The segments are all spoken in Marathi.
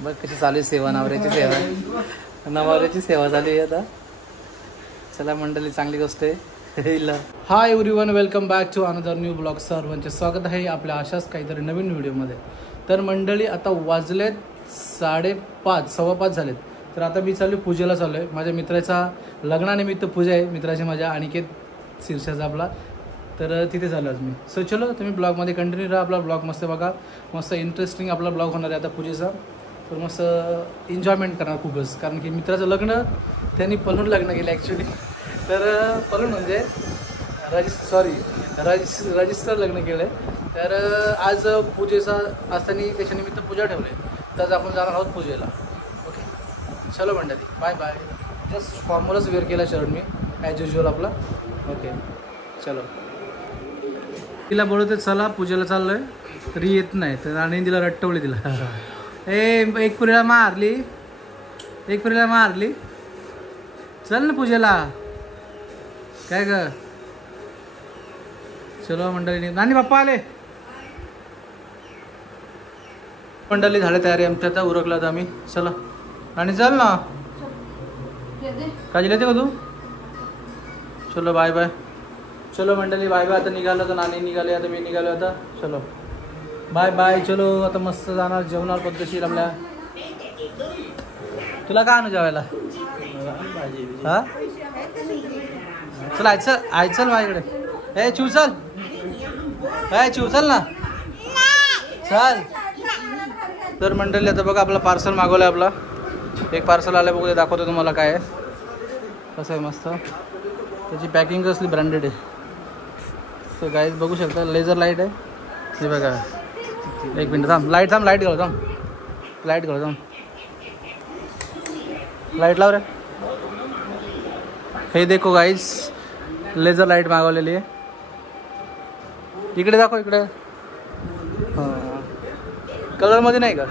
बघ कशी चालू आहे सेवा, नवऱ्याची सेवा, नवऱ्याची सेवा चालू आहे आता. चला मंडळी, चांगली गोष्ट आहे. Hi everyone, welcome back to another new blog. सर्वांचे स्वागत आहे आपल्या अशाच काहीतरी नवीन व्हिडिओमध्ये. तर मंडळी, आता वाजलेत 5:30, 5:15 झालेत. तर आता मी चालू पूजेला चालू आहे. माझ्या मित्राचा लग्नानिमित्त पूजा आहे, मित्राची माझ्या अनिकेत शीर्षाचा आपला. तर तिथे चालू आज मी. सो चलो, तुम्ही ब्लॉगमध्ये कंटिन्यू राहा. आपला ब्लॉग मस्त बघा, मस्त इंटरेस्टिंग आपला ब्लॉग होणार आहे आता पूजेचा. तर मस्त एन्जॉयमेंट करणार खूपच, कारण की मित्राचं लग्न त्यांनी पळून लग्न केलं ॲक्च्युली. तर पळून म्हणजे रजिस्टर लग्न केलं आहे. तर आज पूजेचा असताना त्याच्यानिमित्त पूजा ठेवली, तर आपण जाणार आहोत पूजेला. ओके, चलो मंडळी, बाय बाय. जस्ट फॉर्मलच वेअर केला शर्ट मी, ॲज युजल आपला. ओके चलो. तिला बोलवते चला पूजेला चाललो आहे, तरी येत नाही. तर आणि तिला रट्टवली तिला. एक पुरीला मारली, चल ना पूजेला. काय ग, चलो मंडळी. नानी पप्पा आले. मंडळी झाले तयारी आमच्या, आता उरकला तर आम्ही. चला नानी, चल ना. काळजी येते का तू? चलो बाय बाय. चलो मंडळी, बाय बाय. आता निघालो तर नानी निघाले, आता मी निघालो आता. चलो बाय बाय. चलो आता मस्त जाणार जेवणार पद्धतशीर आपल्या. तुला काय आणू जेवायला? हा चल, आयचल माझ्याकडे. चिव चल, चिव चल ना, चल. तर मंडळी, आता बघा आपला पार्सल मागवलं आहे. आपला एक पार्सल आलं, बघू, दाखवतो तुम्हाला काय आहे, कसं आहे. मस्त त्याची पॅकिंग कसली ब्रँडेड आहे. तर गाईज बघू शकता, लेझर लाईट आहे हे बघा. एक मिनिट थांब, लाईट घाल, लाईट लाव रे. हे देखो गाईज, लेझर लाईट मागवलेली आहे. इकडे दाखव, इकडे. हां, कलरमध्ये नाही का?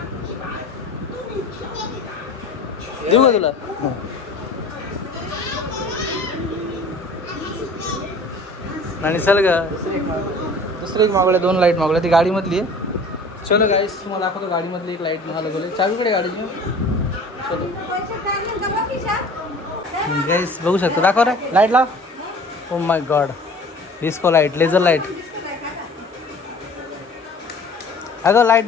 देऊ का तुला? आणि चल ग, दुसरं एक मागवलं, 2 लाईट मागवल्या, ती गाडीमधली आहे. चलो गाईस, तुम्हाला दाखवतो गाडीमधली एक लाईट मला लागवली. चावीकडे गाडीची. चलो गाईस, बघू शकतो, दाखव रे, लाईट लाव. Oh my God, disco light, laser light. अगं लाईट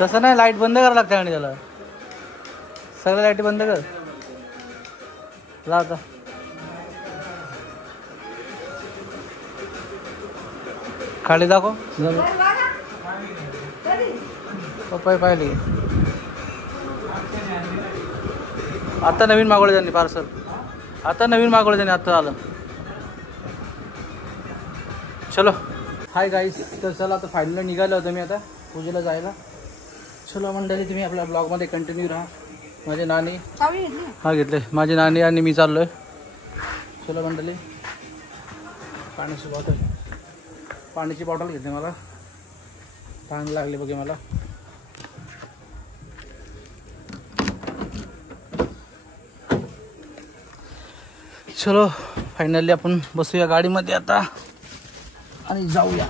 तसं नाही, लाईट बंद करावं लागतं आणि त्याला सगळ्या लाईटी बंद कर. लावता खाली दाखव. पप्पा पाहिली आता नवीन मागवलं त्यांनी पार्सल. आता आलं. चलो हाय गाईस. तर चला, आता फायनली निघालो होतो मी आता पूजेला जायला. चलो मंडळी, तुम्ही आपल्या ब्लॉगमध्ये कंटिन्यू राहा. माझी नानी हा घेतले, माझी नानी आणि मी चाललो आहे. चलो मंडळी, पाण्याची बॉटल घेतली, मला तहान लागली बघे मला. चलो फायनली आपण बसूया गाडीमध्ये आता आणि जाऊया.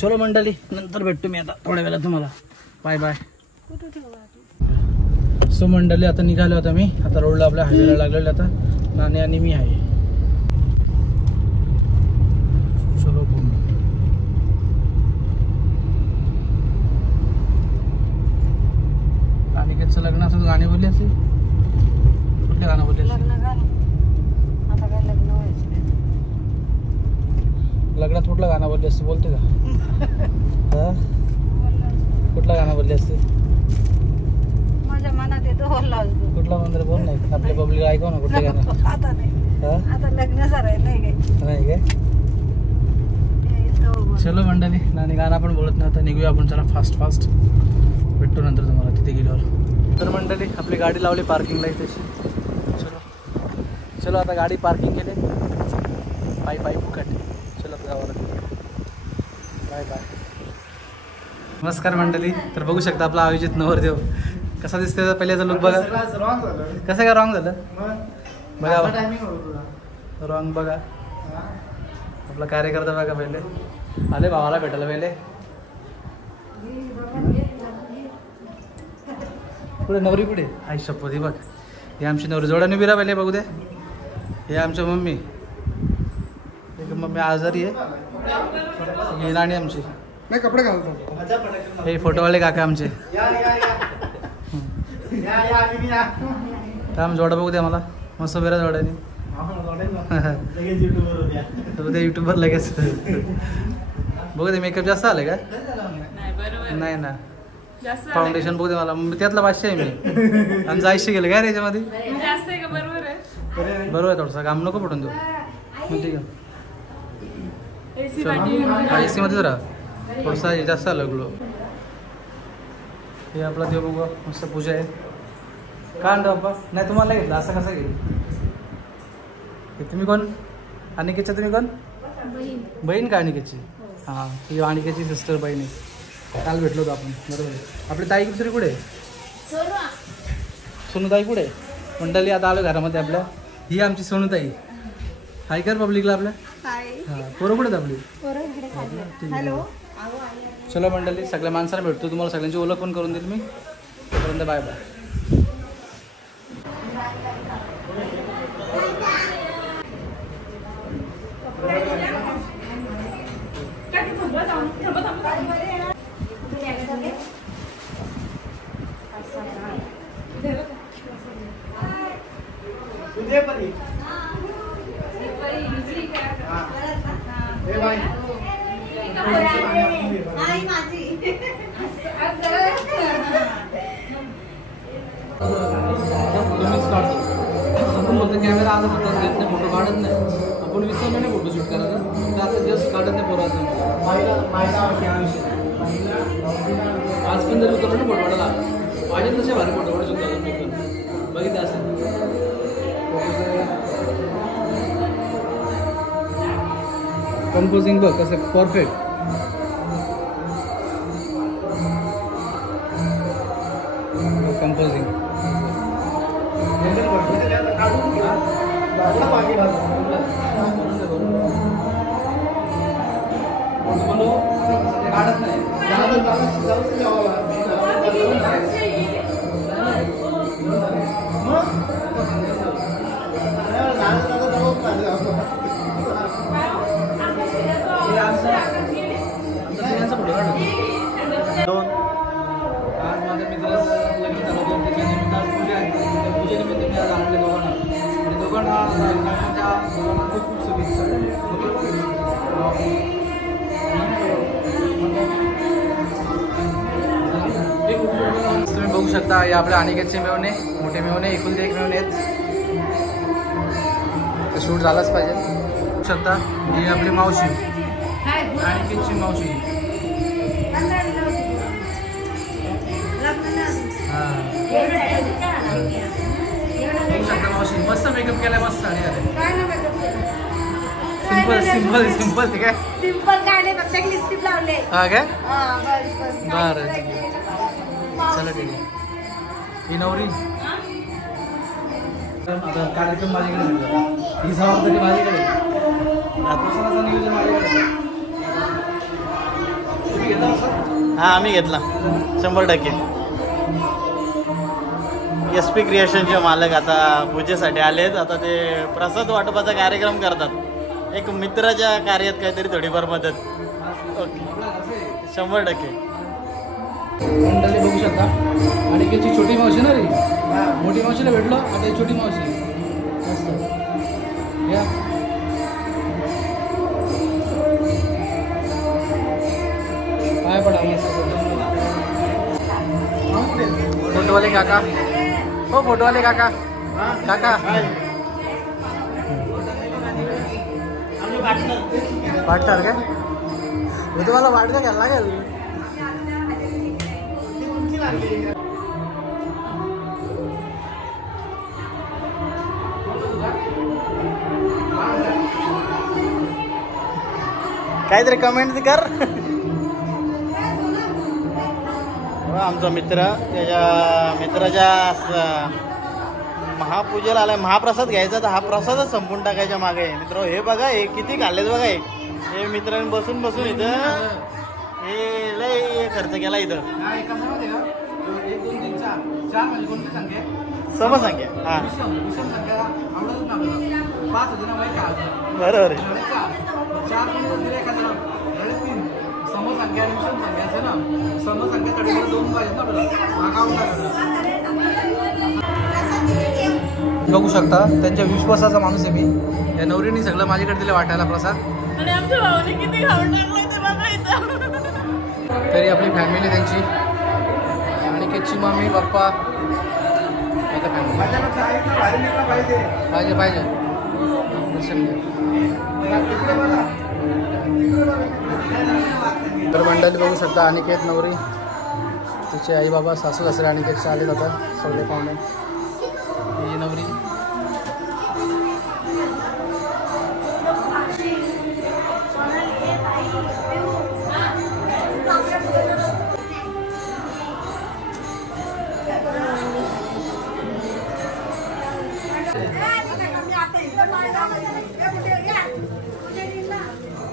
चलो मंडळी, नंतर भेटतो मी आता थोड्या वेळात तुम्हाला. Bye bye. सो मंडळी, आता निघालो आता मी. आता रोडला आपल्या हायवेला लागलेले आता नानी आणि मी आहे. चलो अनिकेतचं लग्न असं गाणी बोलली असेल. कुठले गाणं बोलले असेल? लग्नात कुठलं गाणं बोलली असते, बोलते का? कुठलं गाणं बोलली असते? माझ्या मनात येतो कुठला मंदिर बोल नाही, आपल्या पब्लिक ऐकव ना कुठलं गाणं. आता लग्न नाही काय. चलो मंडळी, नानी गाणं आपण बोलत नाही, आता निघूया आपण. चला फास्ट भेटतो नंतर तुम्हाला तिथे गेल्यावर. तर मंडळी, आपली गाडी लावली पार्किंगला तशी. चलो आता गाडी पार्किंग केली, पायी फुकट. चलो जावं. Bye bye. नमस्कार मंडळी. तर बघू शकता आपला आयोजित नवरदेव कसा दिसते. पहिल्याचा लुक बघा, कसं काय रॉंग झालं बघा, रॉंग बघा. आपला कार्यकर्ता बघा, पहिले आले भावाला भेटायला पहिले. कुठे नवरी कुठे आई शपथ. ही बघ हे आमची नवरी जोड्याने बिरा पाहिले बघू दे. हे आमच्या मम्मी. मम्मी आजारी आहे. ही राणी आमची. नाही कपडे घालतो. हे फोटोवाले काका आमचे. काम जोडा बघू द्या मला मस्त बिरा जोड्याने. उद्या युट्यूबवर लगेच बघू दे. मेकअप जास्त आले का? नाही ना. फाउंडेशन बघू दे मला. त्यातला 500 आहे मी. आणि 80 गेले काय रे याच्यामध्ये. बरोबर आहे. थोडंसं काम नको पडून देऊ. ठीक आहे. एसी मध्ये जरा थोडसा जास्त आलं ग्लो. हे आपला देव बघू मस्त पूजा आहे. का आणतो बाप्पा? नाही तुम्हाला घेतलं असं कसं घेईल. तुम्ही कोण? अनिकेतच्या तुम्ही कोण? बहीण का अनिकेतची? हां ही अनिकेतची सिस्टर बहीण आहे. काल भेटलो होतो आपण. बरोबर आहे. आपली ताई दुसरी कुठे आहे? सोनूताई कुठे आहे? मंडळी आता आलो घरामध्ये आपल्या. ही आमची सोनूताई. हाय कर पब्लिकला आपल्या. हां पोरं कुठे आहेत आपली? हॅलो. चलो मंडळी सगळ्या माणसाला भेटतो. तुम्हाला सगळ्यांची ओळख पण करून देईल मी. तोपर्यंत बाय बाय. आपण बोलतो कॅमेरा आज हातात घेत नाही फोटो काढत नाही. आपण विसरलो नाही फोटो शूट करायला. तर आता जस्ट काढत नाही पोराचं. आज पण जरी उतरलो ना फोटो काढायला पाहिजे तसे भारी फोटो काढू शकतो. बघितलं असेल कंपोजिंग बघ कसं परफेक्ट. कंपोजिंग काढत नाही. तुम्ही बघू शकता हे आपल्या अनिकेतचे मेवणे मोठे मेवणे एकुलते एक मेवणे आहेत. शूट झालाच पाहिजे. बघू शकता ही आपली मावशी अनिकेतची मावशी. हां बघू शकता मावशी मस्त मेकअप केलाय. मस्त साडी आले. सिंपल सिंपल ठीक आहे. सिंपल काय नाही फक्त लिपस्टिक लावले. हा काय बरं ठीक आहे. चला ठीक आहे. ही नवरी आता कार्यक्रम माझ्याकडे. ही जबाबदारी माझ्याकडे. प्रसादाचं नियोजन माझ्याकडे. तुम्ही घेतला हा आम्ही घेतला 100%. SP क्रिएशनचे मालक आता पूजेसाठी आलेत. आता ते प्रसाद वाटपाचा कार्यक्रम करतात. एक मित्राच्या कार्यात काहीतरी थोडीफार मदत. ओके 100%. मंडळी बघू शकता अनिकेतची छोटी मावशी ना रे. मोठी मावशीला भेटलो आता ही छोटी मावशी मस्त या. काय पडा फोटोवाले काका. हो फोटोवाले काका. काका वाटणार काय मी तुम्हाला वाटलं घ्यायला लागेल. काहीतरी कमेंट कर. आमचा मित्र त्याच्या मित्राच्या महापूजेला आलाय. महाप्रसाद घ्यायचा तर हा प्रसादच संपून टाकायच्या मागे आहे मित्र. हे बघा हे किती खाल्लेत बघा. हे मित्रांनी बसून बसून इथं हे लय खर्च केला इथं. 1 2 3 4 4 म्हणजे कोणती संख्या आहे? समसंख्या. हा विषम संख्या आवडतच ना आपल्याला. 5 होते ना माहिती का? बरोबर आहे. 4 पण दिले एखाद्याला 3 समसंख्या आणि विषम संख्या असते ना. समसंख्या कडे 2 पाहिजे ना आपल्याला. बघू शकता त्यांच्या विश्वासाचा माणूस आहे मी. या नवरीने सगळं माझ्याकडे दिलं वाटायला प्रसाद. आणि आमच्या भावाने किती खाऊन टाकलंय ते बघायचं. तरी आपली फॅमिली त्यांची अनिकेतची मम्मी पप्पा आता फॅमिली पाहिजे पाहिजे दर्शन घ्या. तर मंडळी बघू शकता अनिकेत नवरी तिचे आई बाबा सासू सासरे अनिकेतचे आले जातात सगळे पाहुणे. ही नवरी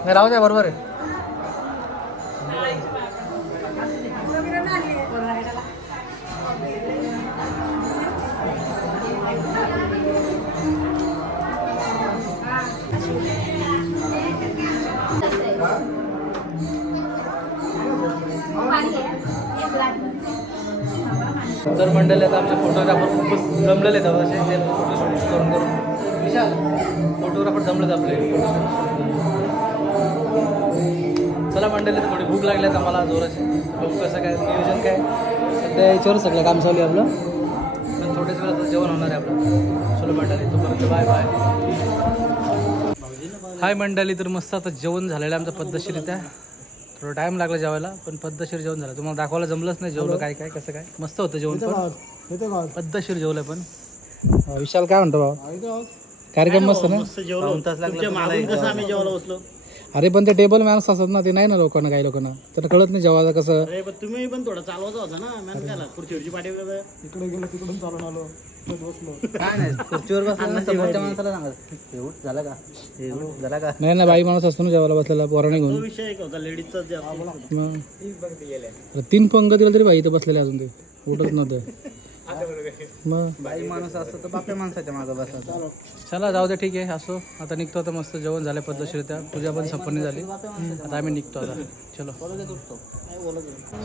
राहू द्या बरोबर आहे. तर मंडळी आता आमचे फोटोग्राफर खूपच जमलेले आहेत असे ते फोटोशूट करून करून. विशाल फोटोग्राफर जमलेत आपले फोटोशूट. चला मंडळी थोडी भूक लागली आता मला जोराची. बघू कसं काय नियोजन काय सध्या याच्यावर सगळं काम चालू आहे आपलं. पण थोड्याच वेळात जेवण होणार आहे आपलं. चलो मंडळी तोपर्यंत बाय बाय. हाय मंडळी तर मस्त आता जेवण झालेलं आहे आमचं पद्धतशीरित्या. थोडं टाईम लागला जेवायला पण पद्धतशीर जेवण झालं. तुम्हाला दाखवायला जमलंच नाही जेवलं काय काय कसं काय. मस्त होतं जेवण पण पद्धतशीर जेवलं पण. विशाल काय म्हणतो बाबा कार्यक्रम मस्त ना. कसं आम्ही जेवायला बसलो. अरे पण ते टेबल मॅन्स असतात ना ते नाही ना लोकांना काही लोकांना तर कळत नाही जेवायला कसं. अरे पण तुम्ही पण थोडं चालवायचा होता ना. मॅन काय खुर्चीवरची पाठी इकडे गेलो तिकडून चालून आलो बसलो. काय नाही खुर्चीवर बसला समोरच्या माणसाला सांगत झाला का झाला का. नाही ना बाई माणूस असतो ना जेवायला बसलेला पोराने घेऊन. विषय एक होता लेडीजचा. 3 पंग दिला तरी बाई इथं बसलेले अजून ते उठत नव्हतं. मग बाई माणूस असतो तर बाप्या माणसाच्या मागं बसा. चला जाऊ दे ठीक आहे असो. आता निघतो आता मस्त जेवण झालं पद्धतशीरित्या. पूजा पण संपन्न झाली. आता आम्ही निघतो आता. चलो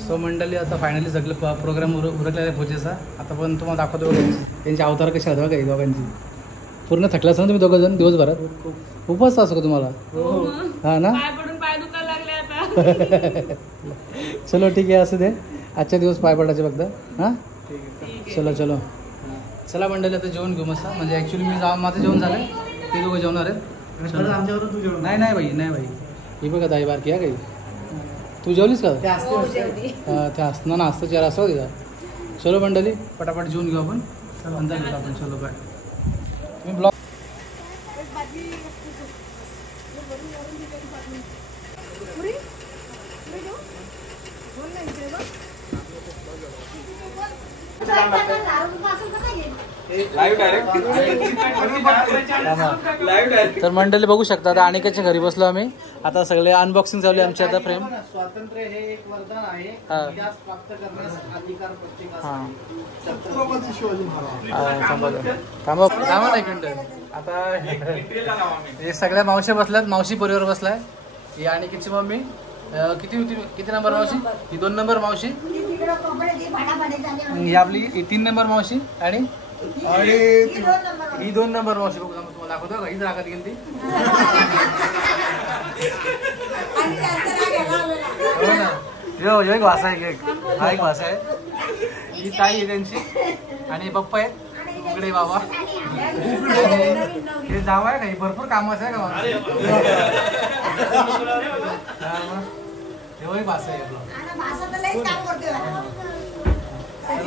सो मंडळी आता फायनली सगळं प्रोग्राम उरकलेला आहे पूजेचा. आता पण तुम्हाला दाखवतो बघा त्यांचे अवतार कसे आहेत बघा दोघांची. पूर्ण थकला असं ना तुम्ही दोघं जण दिवसभरात. उपवास असो का तुम्हाला. हा ना चलो ठीक आहे असू दे. आजच्या दिवस पाय पडायचे फक्त. हां चलो चलो चला मंडळी आता जेवण घेऊ मस्त. म्हणजे ॲक्च्युली मी माझं जेवण झालं आहे. ते दोघं जेवणार आहेत. नाही नाही भाई नाही भाई. ही बघा दाई बारकी आहे काही. तू जेवलीस का. ते असतं ना असतं चेहरा असं तिचा. चलो मंडळी पटापट जेवून घेऊ आपण नंतर घेऊ आपण. चलो बाय. मी ब्लॉग तर मंडळी बघू शकता आता अनिकेतच्या घरी बसलो आम्ही. आता सगळे अनबॉक्सिंग चालू आहे आमची आता फ्रेम. स्वातंत्र्य हे एक वरदान आहे. इतिहास प्राप्त करण्यास अधिकार हां छत्रपती शिवाजी महाराज. थांबा एक मिनिट. आता हे सगळ्या मावशी बसल्यात. मावशी परिवार बसलाय. ही अनिकेतची मम्मी किती नंबर मावशी. ही 2 नंबर मावशी. ही आपली 3 नंबर मावशी आणि ही 2 नंबर मावशी. बघू तुम्हाला दाखवतो का. हीच रागात गेली ती. हो ना. यो एक भाषा आहे. हा एक भाषा आहे. ही ताई आहे त्यांची आणि पप्पा आहेत इकडे बाबा. हे जावं आहे का. ही भरपूर कामाचं आहे का. हे भाषा आहे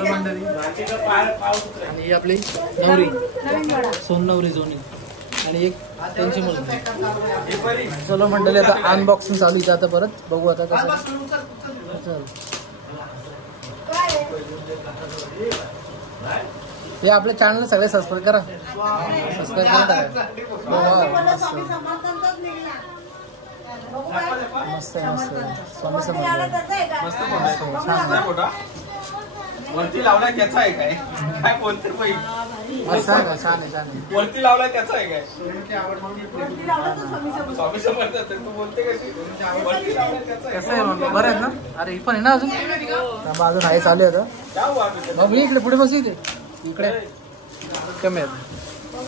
मंडळी. आणि ही आपली नवरी सोननवरी जोनी आणि एक त्यांची मुलगी. चलो मंडळी आता अनबॉक्सिंग चालू आहे. आता परत बघू आता कसं. हे आपल्या चॅनलला सगळे सबस्क्राईब करा. सबस्क्राईब करा. मस्त मस्त स्वामी समर्थ. मस्त छान. वरती लावलाय त्याचा आहे काय काय बोलते बाई मस्त आहे का? छान आहे छान आहे. वरती लावलाय त्याचा आहे काय स्वामी समर्थ तू बोलते कशी वरती लावलाय त्याचा आहे कसं आहे मग बरं आहे ना? अरे ही पण आहे ना अजून थांबा, अजून आहे चालू आहे आता. जाऊ आम्ही मग मी इकडे पुढे बस इथे इकडे कमी आहेत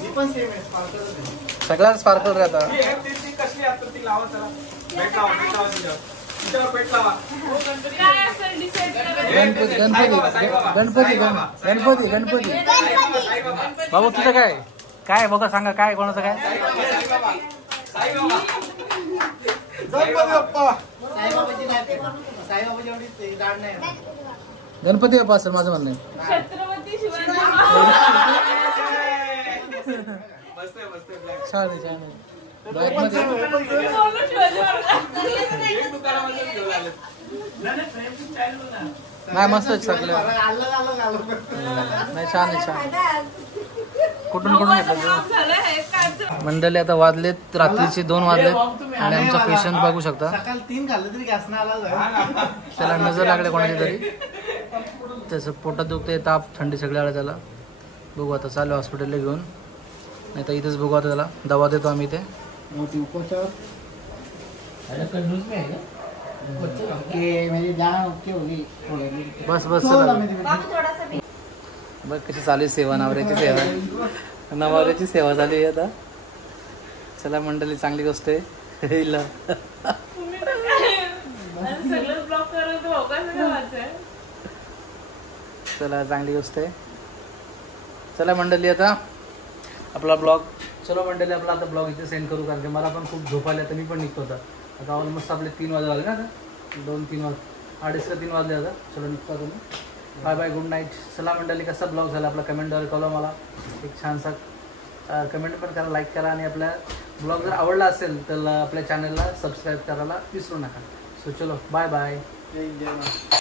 ही पण सेम आहे स्पार्कलच आहे. सगळ्यात स्पार्कल राहता. ती कसली आता ती लावा चला पेट लावा तिच्यावर पेट लावा काय असेल डिसाईड करा. गणपती गणपती गणपती गणपती गणपती बाबू तुझं काय काय बघा सांगा काय कोणाचं काय गणपती बाप्पा साईबाबाची नाही साईबाबाची एवढी दाढ नाही आहे. गणपती बाप्पा असेल माझं म्हणणं आहे. छत्रपती शिवाजी महाराज. मस्त आहे ब्लॅक छान आहे छान आहे. ब्लॅकमध्ये बोलू शिवाजी महाराज. एक दुकानामधून घेऊन आले नाही मस्त आहे सगळं. आलं नाही छान आहे छान. कुठून कुठून माझं घेतलं नाव झालं हे काय मंडळी आता वाजलेत रात्रीचे 2 वाजलेत आणि आमचा पेशंट बघू शकता. सकाळ 3 खाल्लं तरी गॅस नाही आला. त्याला नजर लागले कोणाची तरी त्याचं पोटात दुखते ताप थंडी सगळ्या आल्या त्याला. बघू आता चालू हॉस्पिटलला घेऊन नाही तर इथेच बघू आता त्याला दवा देतो आम्ही इथे. ओके म्हणजे जान ओके होगी. बस बस चला. बघ कशी चालू आहे सेवा नवऱ्याची सेवा. नवऱ्याची सेवा चालू आहे आता. चला मंडळी चांगली गोष्ट आहे. हिला तुम्ही तर काय आणि सगळं ब्लॉक करत भोगाचं वाचाय. चला चांगली गोष्ट आहे. चला मंडळी आता आपला ब्लॉग चलो मंडळी आपला आता ब्लॉग इथे सेंड करू कारण की मला पण खूप झोप आली. आता मी पण निघतो आता. आता ऑलमोस्ट आपले 3 वाजले ना आता 2-3 वाज 2:30 का 3 वाजले आता. चलो निघतो आता मी. Bye bye good night. चला मंडळी कसा ब्लॉग झाला आपला कमेंटद्वारे कळवा मला. एक छानसा कमेंट पण करा लाईक करा आणि आपल्या ब्लॉग जर आवडला असेल तर आपल्या चॅनलला सबस्क्राईब करायला विसरू नका. सो चलो बाय बाय.